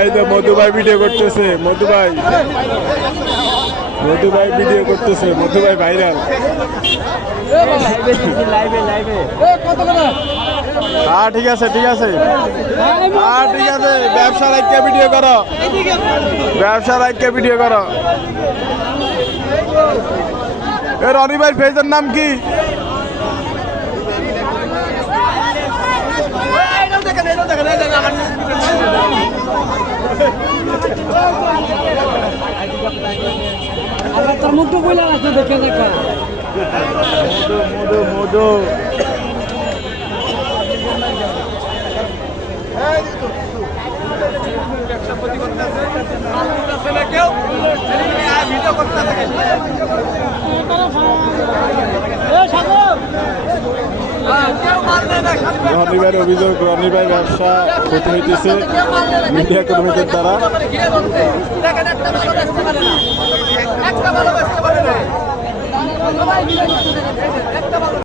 এই তো মধু ভাই ভিডিও করতেছে, মধু ভাই ভিডিও করতেছে, মধু ভাই ভাইরাল। হ্যাঁ ঠিক আছে ঠিক আছে, হ্যাঁ ঠিক আছে, ব্যবসা লাইককে ভিডিও করো, ব্যবসা লাইককে ভিডিও করো। এ রনি ভাই পেজের নাম কি? তোর মুখ তো বইলা রাখতে দেখে দেখা মধু মধু রনি ভাইয়ের অভিযোগ, রনি ভাই ব্যবসা ক্ষতি হইতেছে মিডিয়া কর্মীদের দ্বারা।